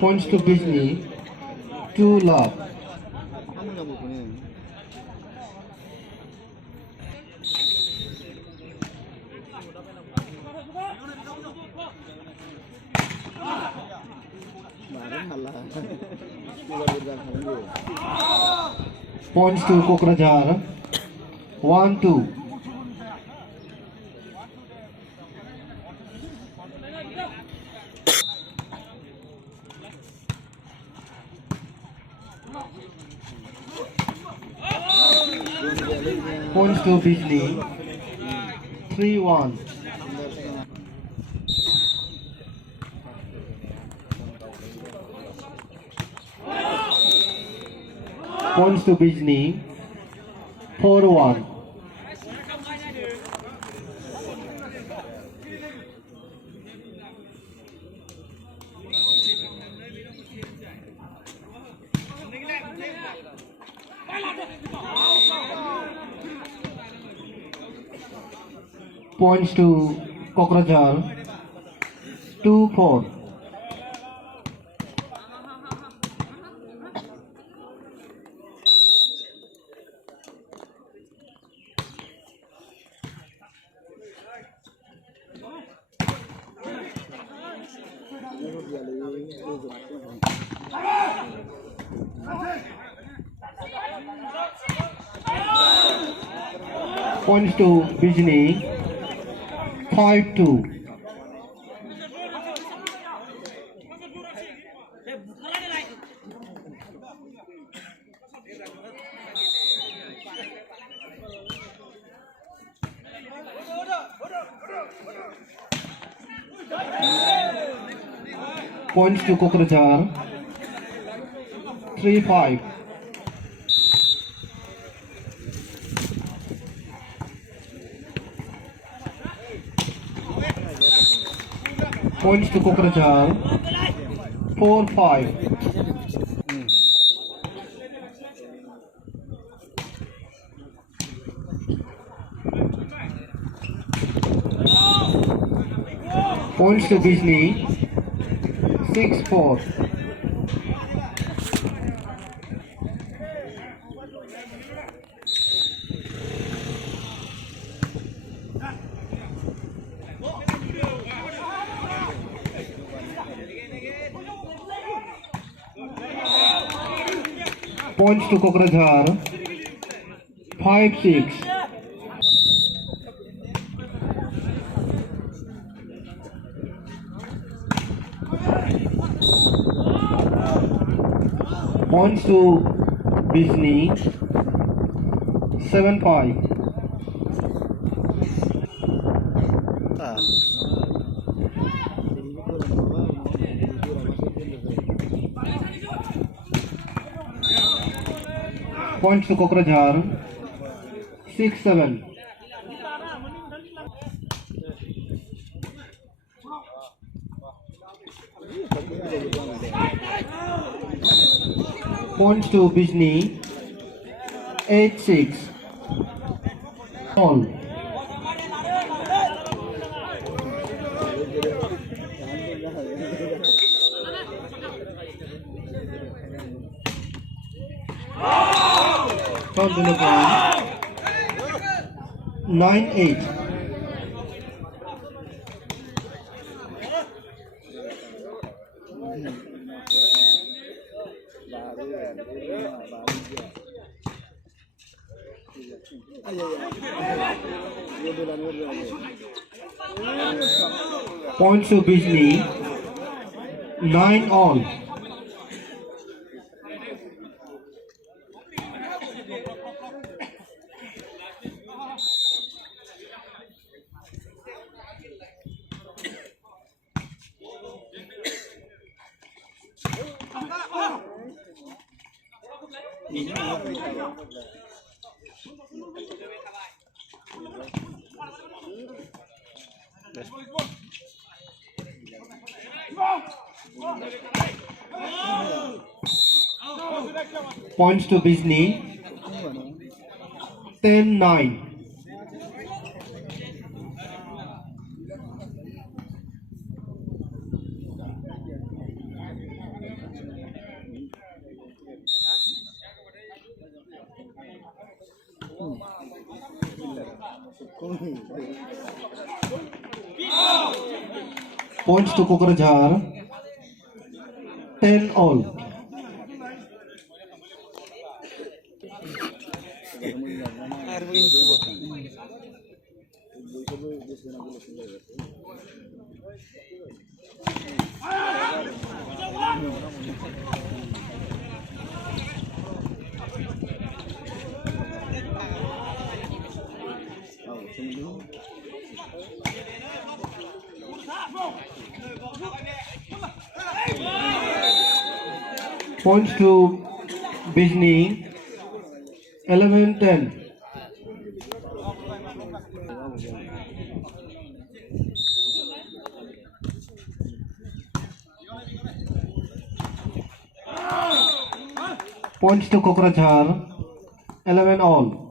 Points to Bijni, 2 love. Points to Kokrajhar, 1-2. Points to Bijli, 3-1. Points to Bijli, 4-1. Points to Kokrajhar, 2-4. Points to Bijni, 5-2. Points to Kokrajhar, 3-5. Points to Kokrajhar, 4-5. Points to Bijli, 6-4. Points to Kokrajhar, 5-6. Points to Bijli, 7-5. Points to Kokrajhar, 6-7. Points to Bijni, 8-6. All. Count the point. 9-8. Points to Bijli, 9-all. Points to Bijli, 10-9. Points to Kokrajhar. 10 all. Points to Bijni. 11-10. Points to Kokrajhar. 11 all.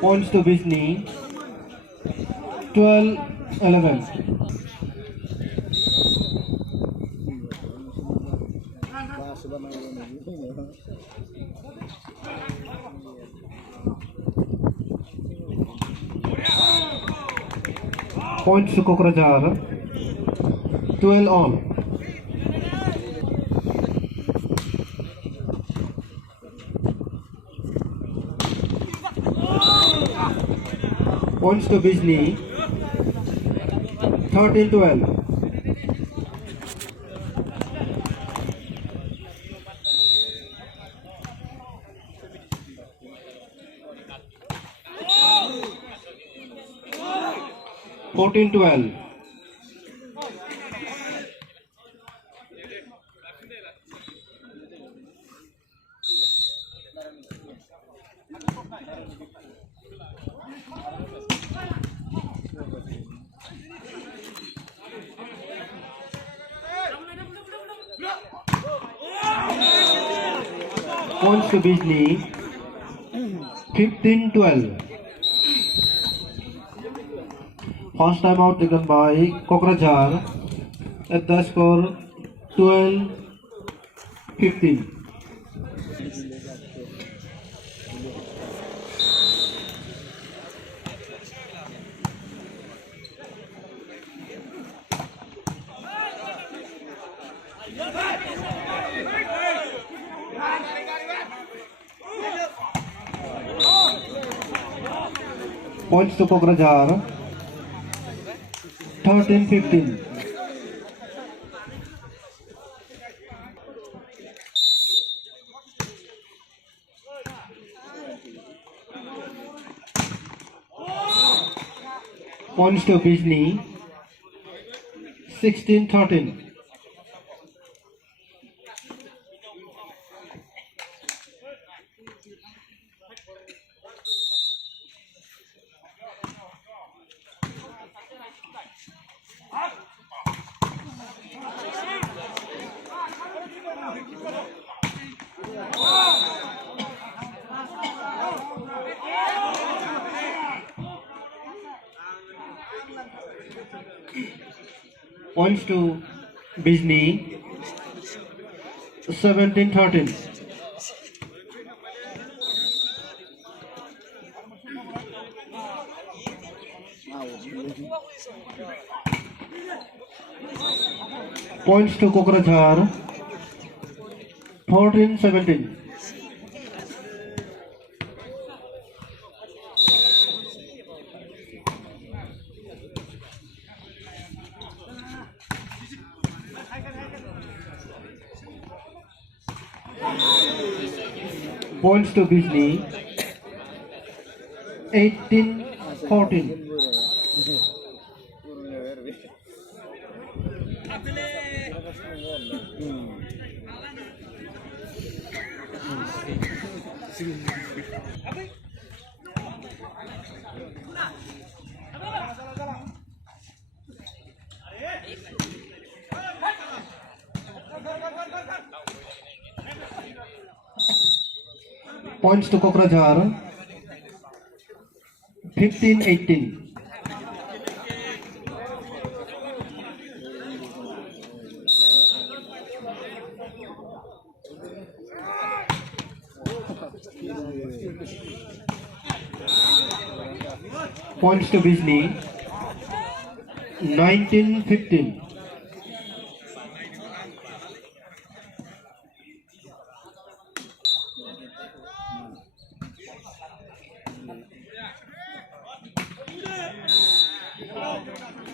Points to Bijni. 12-11. Points to Kokrajhar. 12 all. Points to Bijni. 13-12. Fourteen 12. Points to Bijni. 15-12. First time out taken by Kokrajhar at the score 12-15. Points to Kokrajhar. 13-15. Points to Bijni. 16-13. Points to Bijni. 17-13. Points to Kokrajhar. 14-17. Points to Bijni. 18-14. Points to Kokrajhar. 15-18. Points to Bijli. 19-15.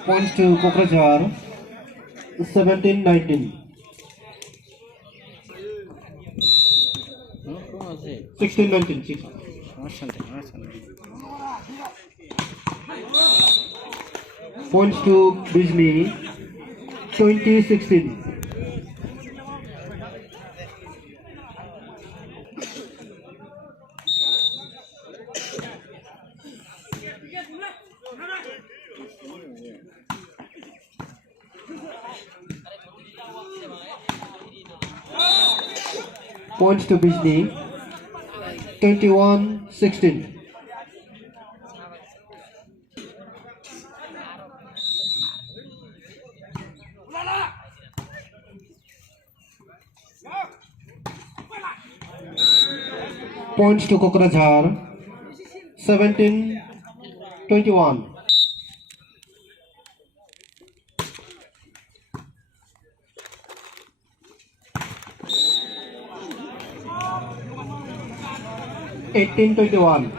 Points to Kokrajhar. 17-19. 16-19. Points to Bijli. 20-16. Points to Bijli. 21-16. Points to Kokrajhar. 17-21. Eighteen 21.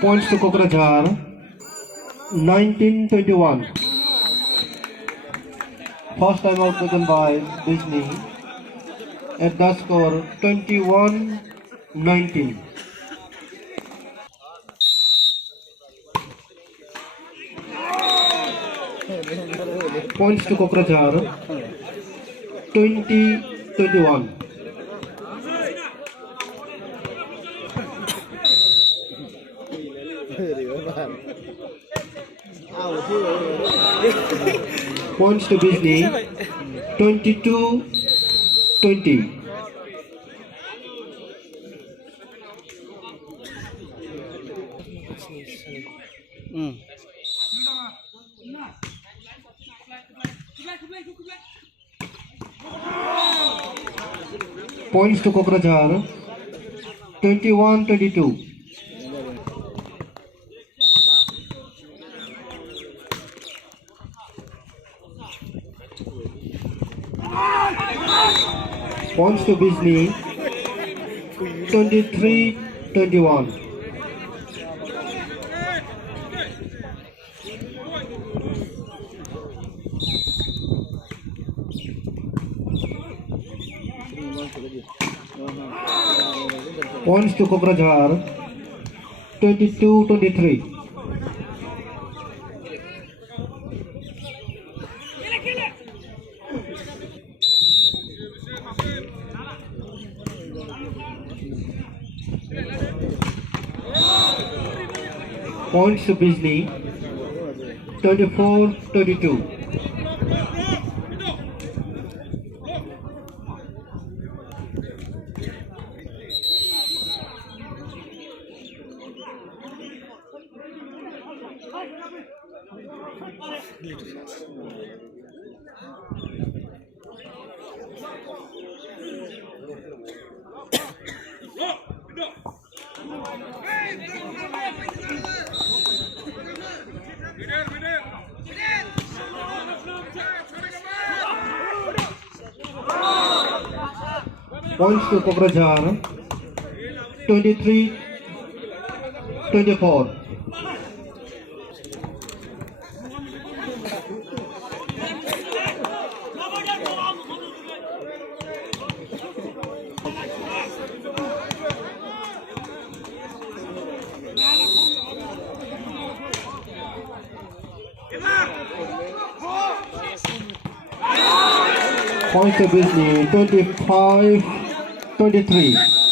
Points to Kokrajhar. 19-21. First time out taken by Bijli at the score 21-19. Points to Kokrajhar. 20-21. Points to Bijli. 22-20. Points to Kokrajhar. 21-22. Points to Bijli. 23-21. Points to Kokrajhar. 22-23. Points to Bijli. 24-22. Points to Kokrajhar. 23-24. Points to Bijli. 25-23.